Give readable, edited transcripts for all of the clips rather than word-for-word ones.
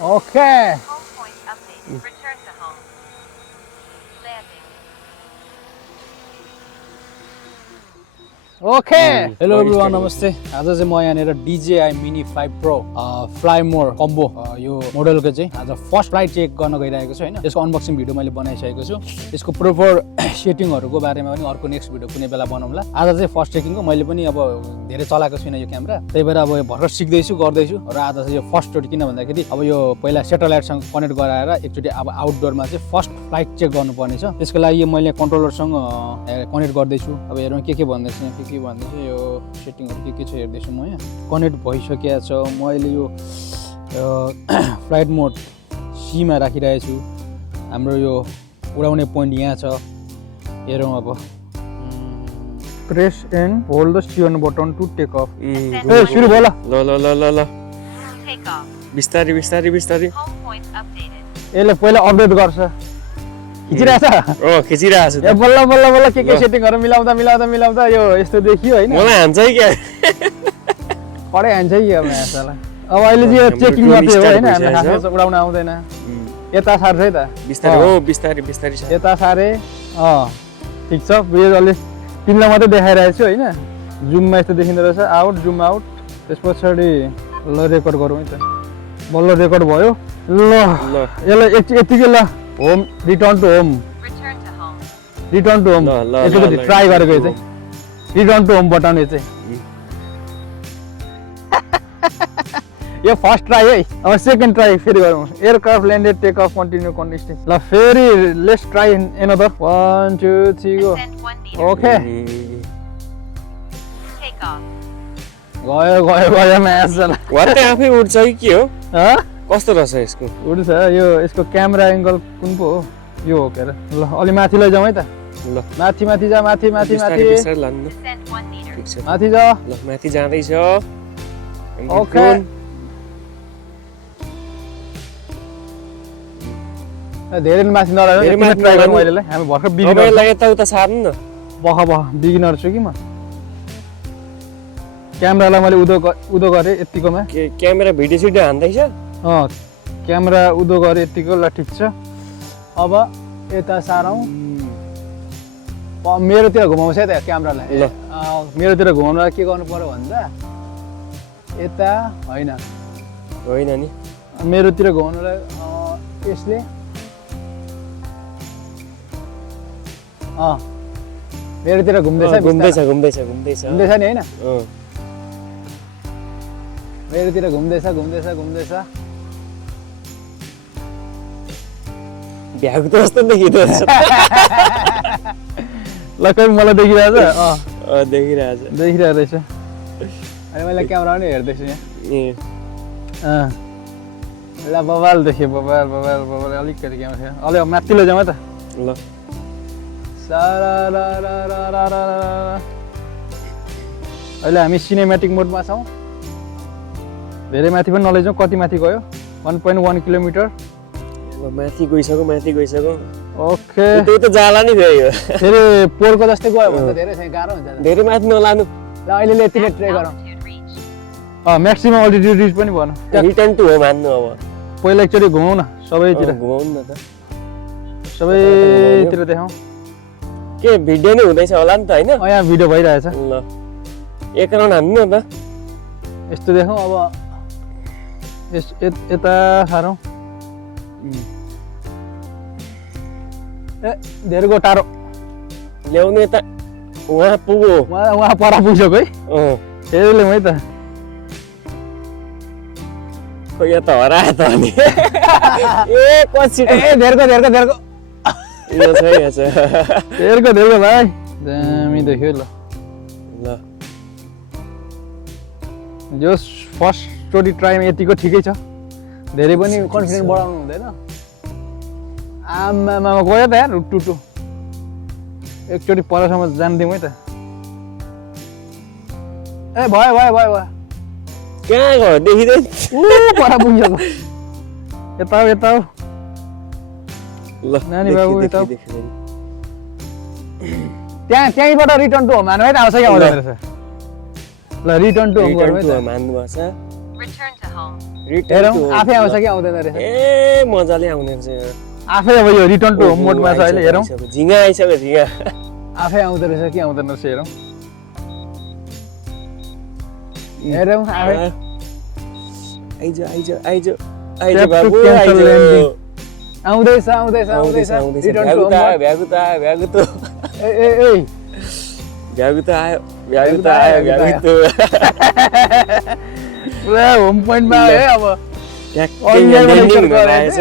Okay. Home point updated. Return to home. Landing. Okay. Hello everyone नमस्ते। आज चाहिँ म यहाँनिर DJI Mini 5 Pro fly more combo यो मोडलको चाहिँ आज फर्स्ट फ्लाइट चेक गर्न गइरहेको छु हैन। यसको अनबक्सिङ भिडियो मैले बनाइसकेको छु। यसको प्रोपर सेटिङहरुको बारेमा पनि अर्को नेक्स्ट भिडियो कुनै बेला बनाउँला। आज चाहिँ फर्स्ट चेकिङको मैले पनि अब धेरै चलाएको छैन यो क्यामेरा, त्यही भएर अब भर्खर सिक्दै छु गर्दै छु र आज चाहिँ यो फर्स्ट चोटी किन भन्दाखेरि अब यो पहिला सेटेलाइटसँग कनेक्ट गराएर एकचोटी अब आउटडोरमा चाहिँ फर्स्ट फ्लाइट चेक गर्नुपर्ने छ। त्यसको लागि मैले कन्ट्रोलरसँग कनेक्ट गर्दै छु। अब हेरौँ के भन्दैछ के भन्दैछ यो सेटिङहरु के छ हेर्दैछु म यहाँ। कनेक्ट भइसकेको छ। म अहिले यो फ्लाइट मोड सी मा राखिरहेको छु। हाम्रो यो उडाउने पोइन्ट यहाँ छ। हेरौँ अब press and hold the C on button to take off. ए सुरु भयो ल Take off. बिस्तारी बिस्तारी बिस्तारी Home point updated. यसले पहिला अपडेट गर्छ। खिचिरहेछ खिचिरहेको छु ए बल्ल बल्ल बल्ल के सेटिङहरु मिलाउँदा मिलाउँदा मिलाउँदा यो यस्तो देखियो हैन। मलाई हान्छ है क्या पढे हान्छ है अब यसलाई। अब अहिले चाहिँ यो चेकिङ मात्रै हो हैन, हामीले खासै उडाउन आउँदैन। यता सार्छ है त बिस्तारी हो बिस्तारी बिस्तारी छ यता सारे ठीक छ। यो अलि तिमीलाई मात्रै देखाइरहेको छु हैन। जुममा यस्तो देखिँदो रहेछ। Out zoom out. त्यसपछि ल रेकर्ड गरौँ है त। बल्ल रेकर्ड भयो ल। यसलाई यतिकै ल home return to home Return to home. Return to home एकचोटि ट्राई गरेको यो चाहिँ रिटर्न टु होम बटन यो चाहिँ यो फर्स्ट ट्राई है। अब सेकेन्ड ट्राई फेरि गरौँ। Aircraft landed take off continue conditioning ल फेरि let's try another 1 2 3 go. Ascend 1 meter. Okay Take off. गयो गयो गयो म्याच वाट्टै आफै उड्छ कि के हो ह कस्तो रहेछ यसको उड्छ। यो यसको क्यामेरा एङ्गल कुन पो हो यो हो के अरे। ल अलि माथि लैजाउँ है त। ल माथि माथि जा माथि माथि बिस्तारी माथि बिस्तारी लानु Ascend 1 meter. ठिक छ माथि जा। ल माथि जाँदैछ ओके धेरै माथि नलाग्नु। धेरै माथि ट्राई गरौँ नलाग्नु। अहिलेलाई। हामी भर्खर बिगिनर तपाईँलाई यताउता सार्नु न बख बिगिनर छु कि म। क्यामेरालाई मैले उदो गरेँ यतिकोमा। क्यामेरा भिडियो सिडियो हान्दैछ क्यामेरा उदो गरेँ यतिको ल ठिक छ। अब यता सारौँ मेरोतिर घुमाउँछ है त क्यामेरालाई। ल। मेरोतिर घुमाउनलाई के गर्नु पर्यो भन्दा यता होइन होइन नि मेरोतिर घुमाउनलाई यसले मेरोतिर घुम्दैछ घुम्दैछ घुम्दैछ घुम्दैछ घुम्दैछ नि होइन। अँ। मेरोतिर घुम्दैछ घुम्दैछ घुम्दैछ। भ्याएको त जस्तो देखिँदो रहेछ ल खै मलाई देखिरहेछ देखिरहेछ देखिरहेको रहेछ। अहिले मैले क्यामेरा पनि हेर्दैछु यहाँ। ए ल बबाल देखेँ बबाल बबाल बबाल अलिकति क्यामेरा अलि माथि लैजाउँ है त। ल अहिले हामी सिनेमेटिक मोडमा छौँ। धेरै माथि पनि नलैजाउँ। कति माथि गयो 1.1 किलोमिटर। ल माथि गइसक्यो ओके त्यही त जाला नि गयो फेरि पोलको जस्तै गयो भने त धेरै चाहिँ गाह्रो हुन्छ। धेरै माथि नलानु ल अहिले यतिले ट्राई गरौँ। Altitude reach. Maximum altitude rich पनि भन। रिटर्न टु होम हान्नु अब पहिला एकचोटि घुमाउँ न सबैतिर घुमाउनु न त सबैतिर देखाउँ। के भिडियो नै हुँदैछ होला नि त होइन यहाँ भिडियो भइरहेछ। ल एक राउन्ड हान्नु न त यस्तो देखाउँ। अब यता सारौँ। ए धेरैको टाढो ल्याउनु यता वहाँ पुग्यो उहाँ पर पुगिसक्यो है। अँ हेरौँ है त। खै यहाँ त हरायो त अनि ए पछि ए धेरको धेरको धेरको यो छ यहाँ छ धेरको धेरको भाइ दामी देख्यो ल। ल यो फर्स्ट चोटि ट्राईमा यतिको ठिकै छ। धेरै पनि कन्फिडेन्ट बढाउनु हुँदैन। आमामा गयो त यार टुटु एकचोटि परसम्म जानिदिउँ है त। ए भयो भयो भयो भयो कहाँ गयो देखिँदैन पर पुगिसक्यो। यता हो यता हो ल नानी बाबु यता हो। देखि त्यहीँबाट रिटर्न टु होम हानु है त आउँछ कि आउँदैन रहेछ। ल रिटर्न टु होम गरौँ है त। मान्नु पर्छ Return to home. हेरौँ आफै आउँछ कि आउँदैन रहेछ ए मजाले आउने रहेछ आफै अब यो रिटर्न टु होम मोडमा छ अहिले हेरौँ झिङ्गा आइसक्यो झिङ्गा आफै आउँदो रहेछ कि आउँदैन रहेछ हेरौँ हेरौँ आफै आइज आइज आइज आइज बाबु cancel आइज landing. आउँदैछ आउँदैछ आउँदैछ रिटर्न टु होम मोड भ्यागुतो ए ए ए भ्यागुतो भ्यागुतो पुरा होम पोइन्टमा है अब रहेछ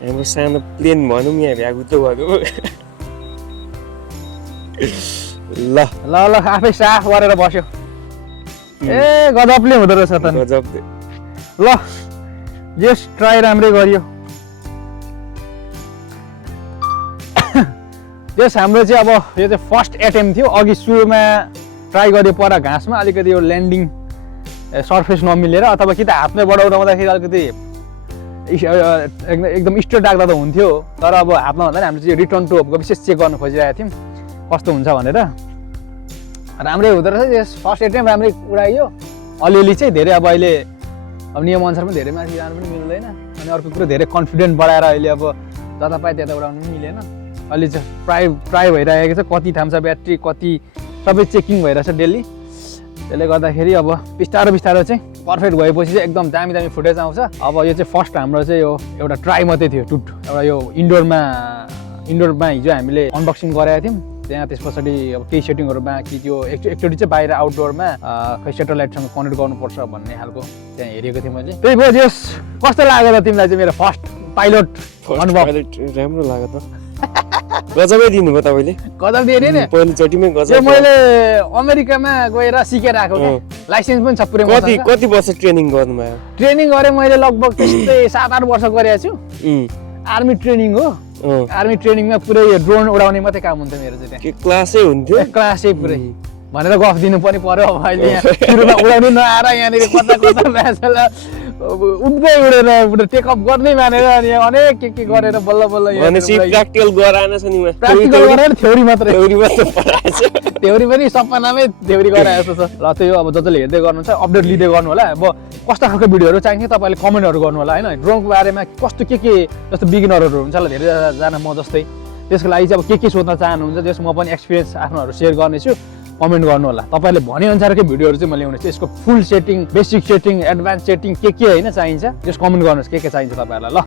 हाम्रो सानो प्लेन भनौँ यहाँ भ्यागुतो भनौँ ल ल ल आफै साफ गरेर बस्यो ए गजबले हुँदो रहेछ त नि। गजब ल जस ट्राई राम्रै गरियो जस हाम्रो चाहिँ अब यो चाहिँ फर्स्ट एटेम्प थियो अघि सुरुमा ट्राई गर्यो पर घाँसमा अलिकति यो ल्यान्डिङ सर्फेस नमिलेर अथवा कि त हातमै बढाउँदाखेरि अलिकति एकदम स्ट्रेट राख्दा त हुन्थ्यो तर अब हातमा भन्दा हामीले चाहिँ रिटर्न टु होमको विशेष चेक गर्न खोजिरहेको थियौँ कस्तो हुन्छ भनेर राम्रै हुँदो रहेछ यस फर्स्ट एटेम्प राम्रै उडाइयो अलिअलि चाहिँ धेरै अब अहिले अब नियमअनुसार पनि धेरै माथि जानु पनि मिल्दैन अनि अर्को कुरो धेरै कन्फिडेन्ट बढाएर अहिले अब जता पाए त्यता उडाउनु पनि मिलेन अहिले चाहिँ ट्राई भइरहेको छ कति थाम्छ ब्याट्री कति सबै चेकिङ भइरहेछ डेली त्यसले गर्दाखेरि अब बिस्तारो बिस्तारो चाहिँ पर्फेक्ट भएपछि चाहिँ एकदम दामी दामी फुटेज आउँछ अब यो चाहिँ फर्स्ट हाम्रो चाहिँ यो एउटा ट्राई मात्रै थियो एउटा यो इन्डोरमा हिजो हामीले अनबक्सिङ गराएको थियौँ त्यहाँ त्यस पछाडि अब केही सेटिङहरू बाँकी थियो एकचोटि चाहिँ बाहिर आउटडोरमा खै सेटेलाइटसँग कनेक्ट गर्नुपर्छ भन्ने खालको त्यहाँ हेरेको थिएँ मैले त्यही भयो जस कस्तो लाग्यो त तिमीलाई चाहिँ मेरो फर्स्ट पाइलट अनुभव राम्रो लाग्यो त गजबै दिनुभयो तपाईँले गजब दिएँ नि पहिलोचोटिमै यो गजब मैले अमेरिकामा गएर सिकेर आएको क्या लाइसेन्स पनि छ पुरै मसँग। कति वर्ष ट्रेनिङ गर्नुभयो ट्रेनिङ गरेँ मैले लगभग त्यस्तै 7-8 वर्ष गरेको छु आर्मी ट्रेनिङ हो आर्मी ट्रेनिङमा पुरै ड्रोन उडाउने मात्रै काम हुन्थ्यो मेरो चाहिँ के क्लासै हुन्थ्यो त्यहाँ क्लासै पुरै भनेर गफ दिनु पनि पर्यो अब अहिले यहाँ सुरुमा उडाउनु नआएर यहाँनिर कता कता म्याचलाई उड्दै उडेर टेकअप गर्नै मानेर अनि अनेक के गरेर बल्ल बल्ल प्र्याक्टिकल गराएन छ नि प्र्याक्टिकल गरेर थ्योरी मात्रै पढाएछ थ्योरी पनि सपनामै थ्योरी गराए जस्तो छ ल त्यही हो अब जसले हेर्दै गर्नुहुन्छ अपडेट लिँदै गर्नु होला अब कस्तो खालको भिडियोहरू चाहिन्छ तपाईँले कमेन्टहरू गर्नु होला होइन ड्रोनको बारेमा कस्तो के जस्तो बिगिनरहरू हुन्छ होला धेरैजना म जस्तै त्यसको लागि चाहिँ अब के सोध्न चाहनुहुन्छ जस म पनि एक्सपिरियन्स आफ्नोहरू सेयर गर्नेछु कमेन्ट गर्नु होला तपाईँले भनेअनुसारकै भिडियोहरू चाहिँ म ल्याउने छु यसको full setting basic setting advance setting के होइन चाहिन्छ जस कमेन्ट गर्नुहोस् के चाहिन्छ तपाईँहरूलाई ल